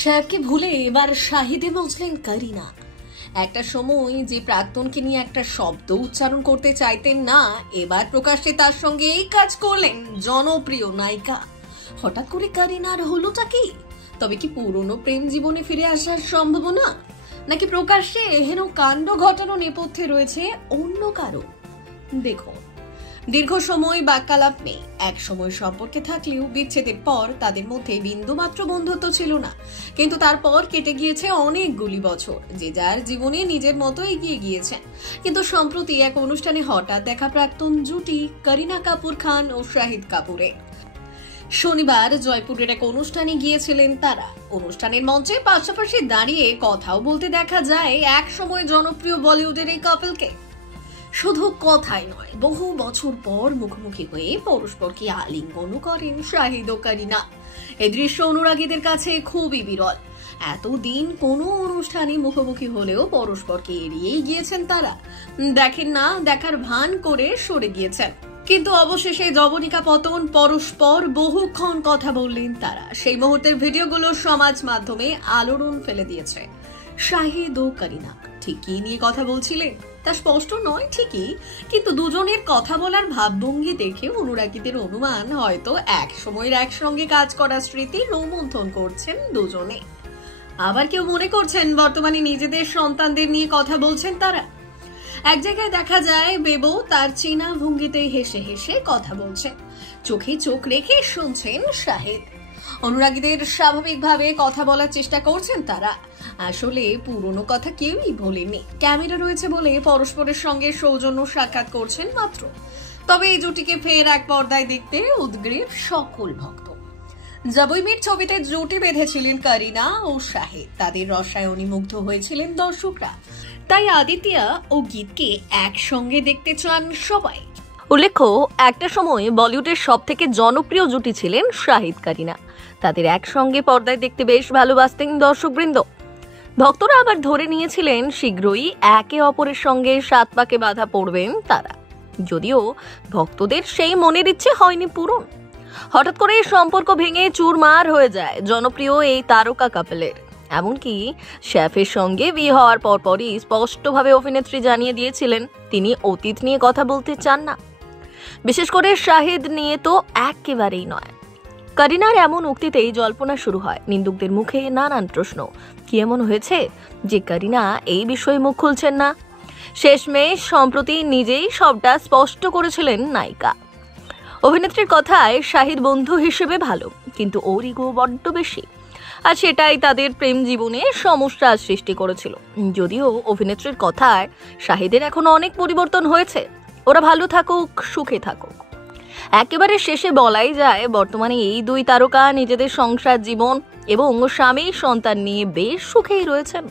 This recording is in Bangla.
সাহেবকে ভুলে এবার শাহিদে মজলেন করিনা। একটা সময় যে প্রাক্তনকে নিয়ে একটা শব্দ উচ্চারণ করতে চাইতেন না, এবার প্রকাশ্যে তার সঙ্গে এই কাজ করলেন জনপ্রিয় নায়িকা। হঠাৎ করে করিনার হলোটা কি? তবে কি পুরনো প্রেম জীবনে ফিরে আসার সম্ভাবনা, নাকি প্রকাশ্যে এহেন কাণ্ড ঘটানো নেপথ্যে রয়েছে অন্য কারো? দেখুন, দীর্ঘ সময় বাক্যালাপ নেই। এক সময় সম্পর্কে থাকলেও বিচ্ছেদের পর তাদের মধ্যে বিন্দুমাত্র বন্ধুত্ব ছিল না, কিন্তু তারপর কেটে গিয়েছে অনেকগুলি বছর। যে যার জীবনে নিজের মতো এগিয়ে গিয়েছেন। কিন্তু সম্প্রতি এক অনুষ্ঠানে হঠাৎ দেখা প্রাক্তন জুটি করিনা কাপুর খান ও শাহিদ কাপুরে। শনিবার জয়পুরের এক অনুষ্ঠানে গিয়েছিলেন তারা। অনুষ্ঠানের মঞ্চে পাশাপাশি দাঁড়িয়ে কথাও বলতে দেখা যায় এক সময় জনপ্রিয় বলিউডের এই কাপলকে। শুধু কথাই নয়, বহু বছর পর মুখোমুখি হয়ে পরস্পরকে আলিঙ্গনও করেন শাহিদ ও করিনা। এই দৃশ্য অনুরাগীদের কাছে খুবই বিরল। এতদিন কোনো অনুষ্ঠানে মুখোমুখি হলেও পরস্পরকে এড়িয়েই গিয়েছেন তারা। দেখেন না দেখার ভান করে সরে গিয়েছেন, কিন্তু অবশেষে যবনিকা পতন, পরস্পর বহুক্ষণ কথা বললেন তারা। সেই মুহূর্তের ভিডিওগুলো সমাজ মাধ্যমে আলোড়ন ফেলে দিয়েছে। শাহিদ ও করিনা ঠিক কি নিয়ে কথা বলছিলেন তা স্পষ্ট নয় ঠিকই, কিন্তু দুজনের কথা বলার ভাবভঙ্গি দেখে অনুরাগীদের অনুমান হয়তো এক সময়ের একসঙ্গে কাজ করার স্মৃতি রোমন্থন করছেন দুজনে। আবার কেউ মনে করছেন বর্তমানে নিজেদের সন্তানদের নিয়ে কথা বলছেন তারা। এক জায়গায় দেখা যায় বেবো তার চীনা ভঙ্গিতে হেসে হেসে কথা বলছেন, চোখে চোখ রেখে শুনছেন শাহিদ। অনুরাগীদের স্বাভাবিকভাবে কথা বলার চেষ্টা করছেন তারা। আসলে পুরনো কথা কেউই ভোলেনি, ক্যামেরা রয়েছে বলে পরস্পরের সঙ্গে সৌজন্য সাক্ষাৎ করছেন মাত্র। তবে এই জুটিকে ফের এক পর্দায় দেখতে উদ্গ্রীব সকল ভক্ত। জবইমির ছবিতে জুটি বেঁধেছিলেন করিনা ও শাহিদ। তাদের রসায়নে মুগ্ধ হয়েছিলেন দর্শকরা, তাই আদিত্য ও গীতকে একসঙ্গে দেখতে চান সবাই। উল্লেখ্য, একটা সময় বলিউডের সব থেকে জনপ্রিয় জুটি ছিলেন শাহিদ করিনা। তাদের একসঙ্গে পর্দায় দেখতে বেশ ভালোবাসতেন দর্শকবৃন্দ। ভক্তরা আবার ধরে নিয়েছিলেন শীঘ্রই একে অপরের সঙ্গে সাত পাকে বাঁধা পড়বেন তারা, যদিও ভক্তদের সেই মনের ইচ্ছে হয়নি পূরণ। হঠাৎ করে সম্পর্ক ভেঙে চুরমার হয়ে যায় জনপ্রিয় এই তারকা কাপলের। এমনকি শেফের সঙ্গে বিয়ে হওয়ার পরপরই স্পষ্টভাবে অভিনেত্রী জানিয়ে দিয়েছিলেন তিনি অতীত নিয়ে কথা বলতে চান না। বিশেষ করে শাহিদ নিয়ে তো একেবারেই নয়। করিনার এমন উক্তিতেই জল্পনা শুরু হয়, নিন্দুকদের মুখে নানান প্রশ্ন। কি এমন হয়েছে যে করিনা এই বিষয়ে মুখ খুলছেন না? শেষমেশ সম্প্রতি নিজেই সবটা স্পষ্ট করেছিলেন নায়িকা। অভিনেত্রীর কথায় শাহিদ বন্ধু হিসেবে ভালো, কিন্তু ওর ইগো বড্ড বেশি, আর সেটাই তাদের প্রেম জীবনে সমস্যার সৃষ্টি করেছিল। যদিও অভিনেত্রীর কথায় শাহিদের এখনো অনেক পরিবর্তন হয়েছে। ওরা ভালো থাকুক, সুখে থাকুক। একেবারে শেষে বলাই যায়, বর্তমানে এই দুই তারকা নিজেদের সংসার জীবন এবং স্বামী সন্তান নিয়ে বেশ সুখেই রয়েছেন।